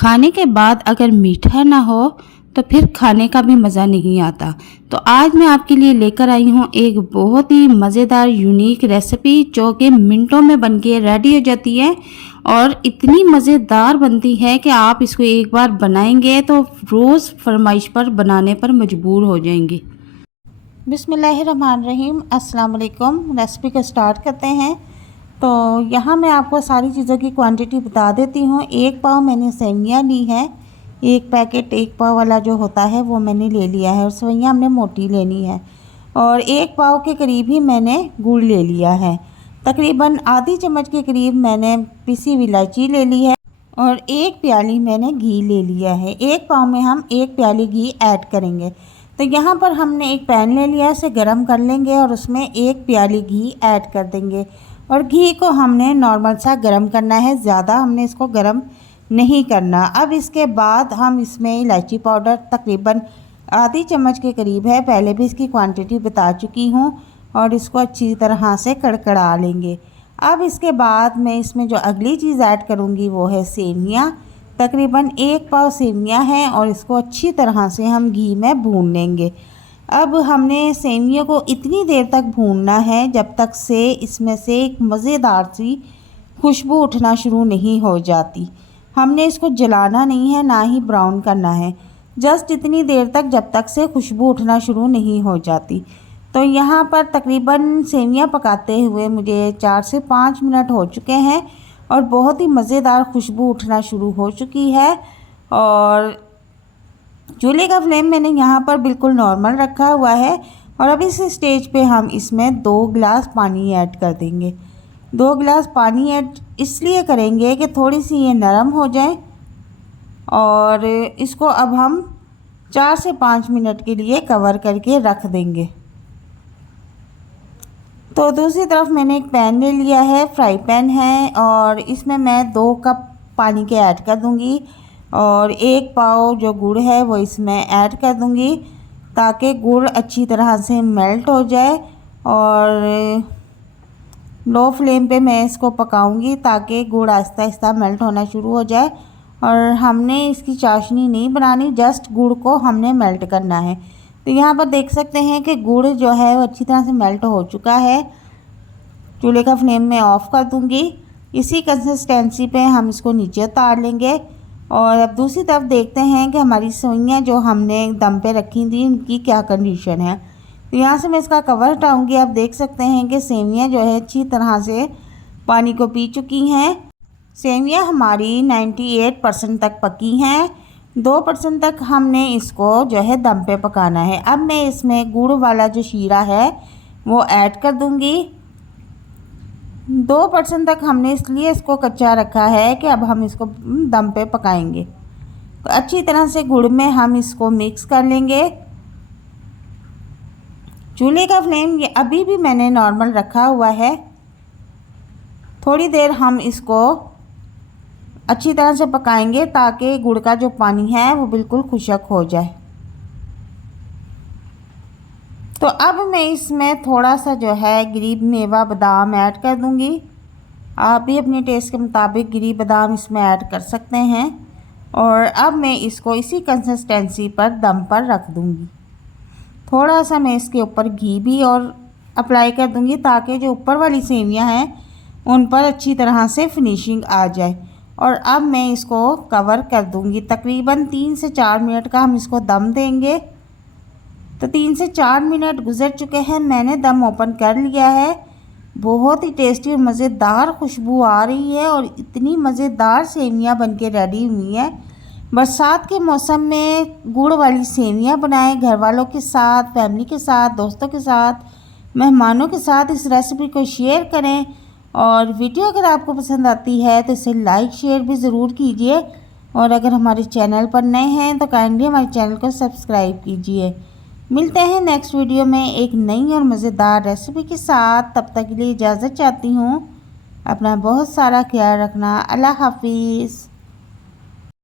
खाने के बाद अगर मीठा ना हो तो फिर खाने का भी मज़ा नहीं आता। तो आज मैं आपके लिए लेकर आई हूँ एक बहुत ही मज़ेदार यूनिक रेसिपी जो कि मिनटों में बनके रेडी हो जाती है और इतनी मज़ेदार बनती है कि आप इसको एक बार बनाएंगे तो रोज़ फरमाइश पर बनाने पर मजबूर हो जाएंगे। बिस्मिल्लाहिर्रहमानिर्रहीम, अस्सलाम वालेकुम। रेसिपी को स्टार्ट करते हैं। तो यहाँ मैं आपको सारी चीज़ों की क्वांटिटी बता देती हूँ। 1 पाव मैंने सेवइयाँ ली है, एक पैकेट 1 पाव वाला जो होता है वो मैंने ले लिया है और सेवइयाँ हमने मोटी लेनी है। और 1 पाव के करीब ही मैंने गुड़ ले लिया है। तकरीबन आधी चम्मच के करीब मैंने पिसी हुई इलायची ले ली है और 1 प्याली मैंने घी ले लिया है। 1 पाव में हम 1 प्याली घी ऐड करेंगे। तो यहाँ पर हमने एक पैन ले लिया, इसे गर्म कर लेंगे और उसमें 1 प्याली घी ऐड कर देंगे। और घी को हमने नॉर्मल सा गर्म करना है, ज़्यादा हमने इसको गर्म नहीं करना। अब इसके बाद हम इसमें इलायची पाउडर तकरीबन आधी चम्मच के करीब है, पहले भी इसकी क्वांटिटी बता चुकी हूँ, और इसको अच्छी तरह से कड़कड़ा लेंगे। अब इसके बाद मैं इसमें जो अगली चीज़ ऐड करूँगी वो है सेवइयाँ। तकरीबन 1 पाव सेवइयाँ हैं और इसको अच्छी तरह से हम घी में भून लेंगे। अब हमने सेवइयों को इतनी देर तक भूनना है जब तक से इसमें से एक मज़ेदार सी खुशबू उठना शुरू नहीं हो जाती। हमने इसको जलाना नहीं है, ना ही ब्राउन करना है, जस्ट इतनी देर तक जब तक से खुशबू उठना शुरू नहीं हो जाती। तो यहाँ पर तकरीबन सेवइयाँ पकाते हुए मुझे 4 से 5 मिनट हो चुके हैं और बहुत ही मज़ेदार खुशबू उठना शुरू हो चुकी है। और चूल्हे का फ्लेम मैंने यहाँ पर बिल्कुल नॉर्मल रखा हुआ है। और अब इस स्टेज पे हम इसमें 2 गिलास पानी ऐड कर देंगे। 2 गिलास पानी ऐड इसलिए करेंगे कि थोड़ी सी ये नरम हो जाए। और इसको अब हम 4 से 5 मिनट के लिए कवर करके रख देंगे। तो दूसरी तरफ मैंने एक पैन ले लिया है, फ्राई पैन है, और इसमें मैं 2 कप पानी के ऐड कर दूँगी और 1 पाव जो गुड़ है वो इसमें ऐड कर दूँगी ताकि गुड़ अच्छी तरह से मेल्ट हो जाए। और लो फ्लेम पे मैं इसको पकाऊंगी ताकि गुड़ आहिस्ता आहिस्ता मेल्ट होना शुरू हो जाए। और हमने इसकी चाशनी नहीं बनानी, जस्ट गुड़ को हमने मेल्ट करना है। तो यहाँ पर देख सकते हैं कि गुड़ जो है वो अच्छी तरह से मेल्ट हो चुका है। चूल्हे का फ्लेम मैं ऑफ़ कर दूँगी। इसी कंसिस्टेंसी पे हम इसको नीचे उतार लेंगे। और अब दूसरी तरफ देखते हैं कि हमारी सेवइयाँ जो हमने दम पे रखी थी उनकी क्या कंडीशन है। तो यहाँ से मैं इसका कवर हटाऊँगी। आप देख सकते हैं कि सेवइयाँ जो है अच्छी तरह से पानी को पी चुकी हैं। सेवइयाँ हमारी 98% तक पकी हैं। 2% तक हमने इसको जो है दम पे पकाना है। अब मैं इसमें गुड़ वाला जो शीरा है वो ऐड कर दूँगी। 2% तक हमने इसलिए इसको कच्चा रखा है कि अब हम इसको दम पे पकाएंगे। तो अच्छी तरह से गुड़ में हम इसको मिक्स कर लेंगे। चूल्हे का फ्लेम ये अभी भी मैंने नॉर्मल रखा हुआ है। थोड़ी देर हम इसको अच्छी तरह से पकाएंगे ताकि गुड़ का जो पानी है वो बिल्कुल खुश्क हो जाए। तो अब मैं इसमें थोड़ा सा जो है गिरी मेवा बादाम ऐड कर दूंगी। आप भी अपने टेस्ट के मुताबिक गिरी बादाम इसमें ऐड कर सकते हैं। और अब मैं इसको इसी कंसिस्टेंसी पर दम पर रख दूंगी। थोड़ा सा मैं इसके ऊपर घी भी और अप्लाई कर दूंगी ताकि जो ऊपर वाली सेवइयाँ हैं उन पर अच्छी तरह से फिनिशिंग आ जाए। और अब मैं इसको कवर कर दूंगी। तकरीबन 3 से 4 मिनट का हम इसको दम देंगे। तो 3 से 4 मिनट गुजर चुके हैं, मैंने दम ओपन कर लिया है। बहुत ही टेस्टी और मज़ेदार खुशबू आ रही है और इतनी मज़ेदार सेवइयाँ बनके रेडी हुई हैं। बरसात के मौसम में गुड़ वाली सेवइयाँ बनाएं, घर वालों के साथ, फैमिली के साथ, दोस्तों के साथ, मेहमानों के साथ इस रेसिपी को शेयर करें। और वीडियो अगर आपको पसंद आती है तो इसे लाइक शेयर भी ज़रूर कीजिए। और अगर हमारे चैनल पर नए हैं तो काइंडली हमारे चैनल को सब्सक्राइब कीजिए। मिलते हैं नेक्स्ट वीडियो में एक नई और मज़ेदार रेसिपी के साथ। तब तक के लिए इजाज़त चाहती हूँ। अपना बहुत सारा ख्याल रखना। अल्लाह हाफिज़।